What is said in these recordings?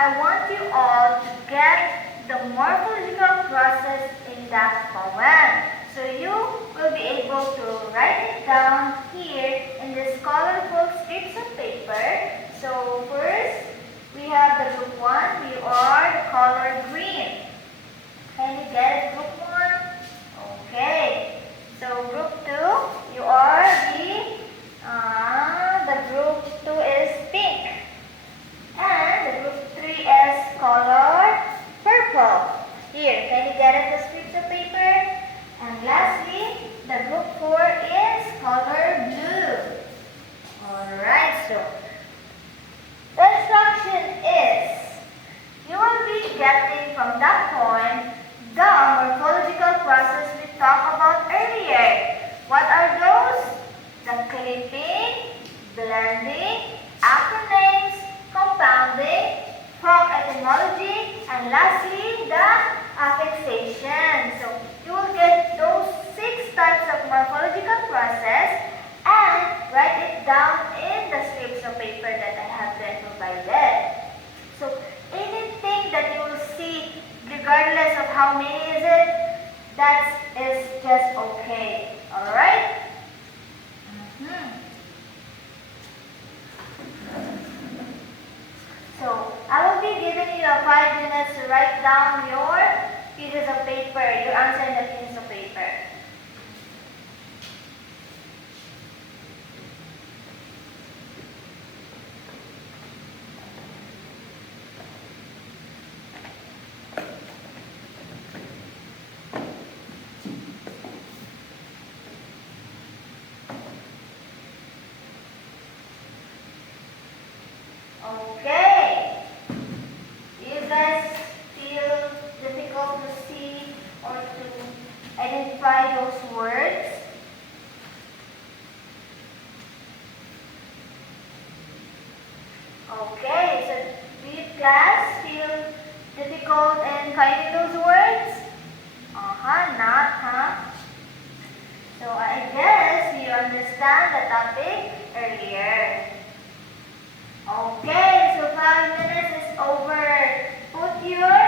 I want you all to get the morphological process in that poem. So you will be able to write it down here in this colorful strips of paper. So first, we have the group 1. You are the color green. Can you get it, group 1? Okay. So group 2, you are the group 2 is pink. And the group 3 is color purple. Here, can you get it, the strips of paper? And lastly, the group 4 is color blue. Alright, so the instruction is, you will be getting from that poem the morphological process we talked about earlier. What are those? The clipping, blending, acronyms, compounding, from etymology, and lastly, the affixation. So, you will get those 6 types of morphological process and write it down in the strips of paper that I have been provided. So, anything that you will see, regardless of how many is it, that is just okay. Alright? So, I will be giving you 5 minutes to write down your pieces of paper, your answer in the pieces of paper. Okay. Do you guys feel difficult to see or to identify those words? Okay, so do you class feel difficult in finding those words? Not, huh? So I guess you understand the topic earlier. Okay, so 5 minutes is over. Put your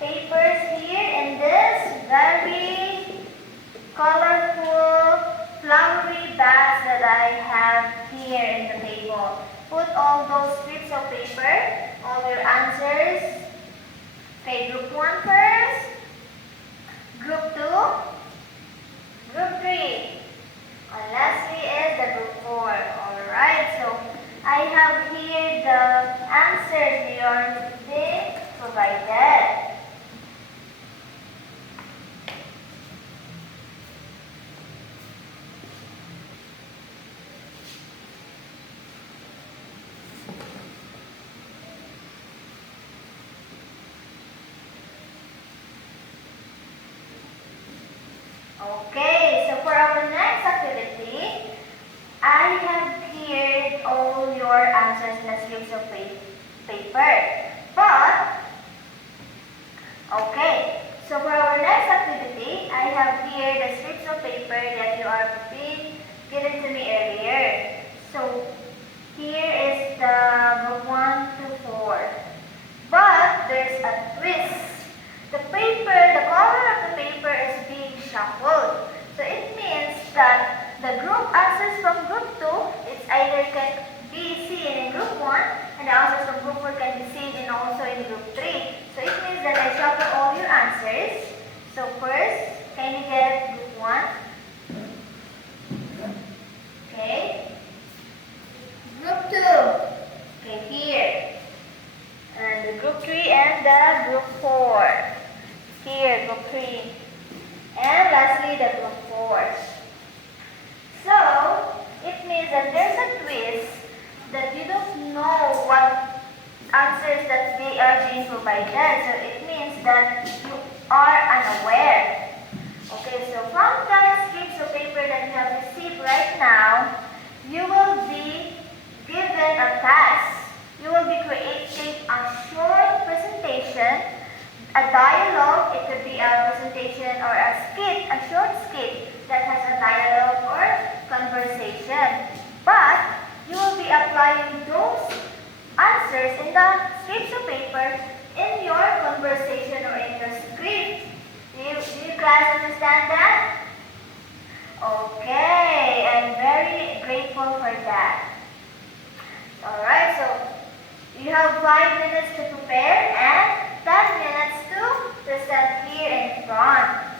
papers here in this very colorful, flowery bags that I have here in the table. Put all those strips of paper, all your answers. Okay, group 1 first, group 2, group 3, and lastly is the group 4. Alright, so I have here the answers you are being provided. Okay, so for our next activity, I have here all your answers in the slips of paper. But, okay, so for our next activity, I have here the slips of paper that you are being given to me earlier. So, here is the group 1 to 4. But, there's a twist. The color of the paper is being shuffled. So, it means that the group answers from group 2, it's either can be seen in group 1, and the answers from group 4 can be seen also in group 3. So it means that I shuffle all your answers. So first, can you get group 1? Okay. Group 2. Okay, here. And the group 3 and the group 4. Here, group 3. And lastly, the group 4. So, it means that there's a twist that you don't know what answers that they are being provided. So, it means that you are unaware. Okay, so from the strips of paper that you have received right now, you will be given a task. You will be creating a short presentation, a dialogue. It could be a presentation or a skit, a short skit that has a dialogue or conversation. But you will be applying those answers answers in the strips of paper in your conversation or in your script. Do you class understand that? Okay, I'm very grateful for that. Alright, so you have 5 minutes to prepare and 10 minutes to present here in front.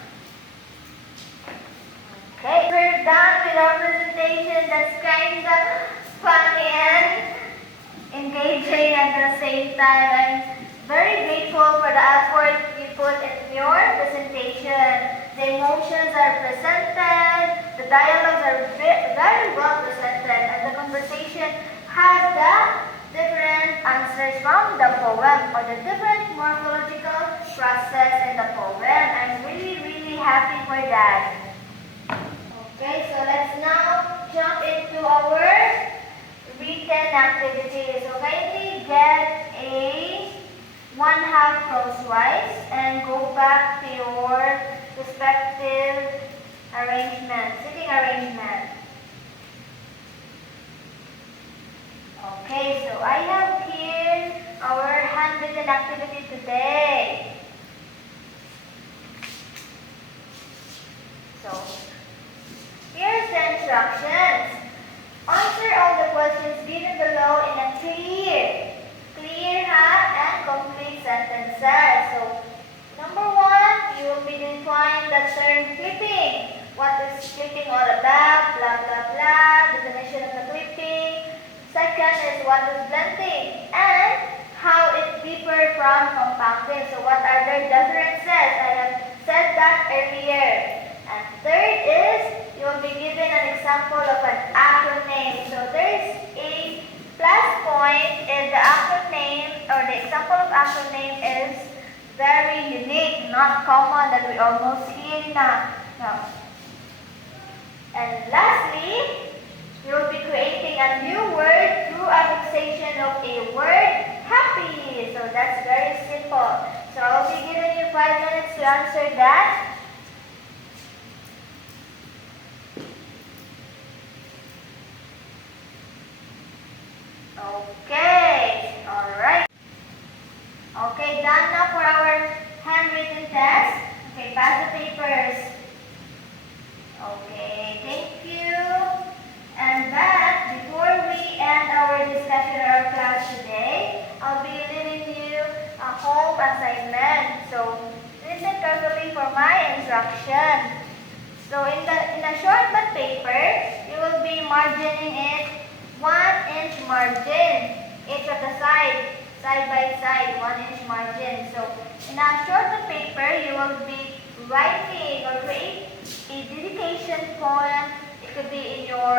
Okay, we're done with our presentation. That's kind of funny and engaging at the same time. I'm very grateful for the effort you put in your presentation. The emotions are presented, the dialogues are very well presented, and the conversation has the different answers from the poem or the different morphological process in the poem. I'm really happy for that. Okay, so let's now jump into our written activities. So kindly get a 1/2 crosswise and go back to your respective arrangement, sitting arrangement. Okay, so I have here our handwritten activity today. So, here's the instructions. Answer all the questions given below in a clear and complete sentences. So, number 1, you will be defining the term clipping. What is clipping all about? Blah blah blah. Definition of the clipping. Second is what is blending and how it differs from compounding. So what are their differences? I have said that earlier. And third is you will be given an example of an acronym. So there is a plus point if the acronym or the example of acronym is very unique, not common that we almost hear now. And lastly, you will be creating a new word through affixation of a word, happy. So that's very simple. So I'll be giving you 5 minutes to answer that. Okay, alright. Okay, done now for our handwritten test. Okay, pass the papers. Okay, thank you. And but before we end our discussion or our class today, I'll be leaving you a home assignment. So listen carefully for my instruction. So in a short bond paper, you will be margining it 1-inch margin, each of the side by side, 1-inch margin. So in a short bond paper, you will be writing or create a dedication poem. It could be in your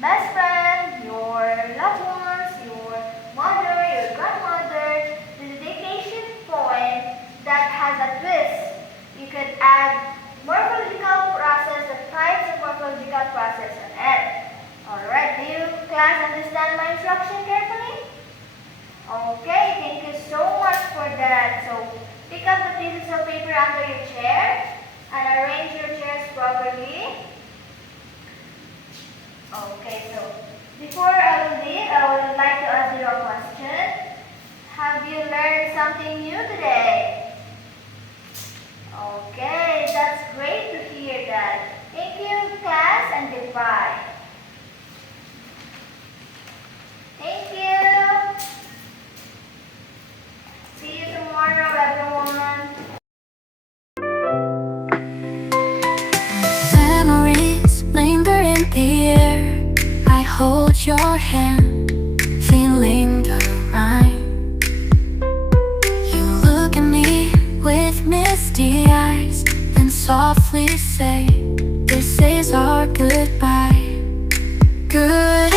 best friend, your loved ones, your mother, your grandmother. The dedication poem that has a twist. You could add morphological process, the types of morphological process on it. Alright, do you class understand my instruction carefully? Okay, thank you so much for that. So pick up the pieces of paper under your chair and arrange your chairs properly. Okay, so before I will leave, I would like to ask you a question. Have you learned something new today? Okay, that's great to hear that. Thank you, class, and goodbye. Thank you. See you tomorrow, everyone. Memories linger in the air. I hold your hand, feeling the rhyme. You look at me with misty eyes and softly say, this is our goodbye. Goodbye.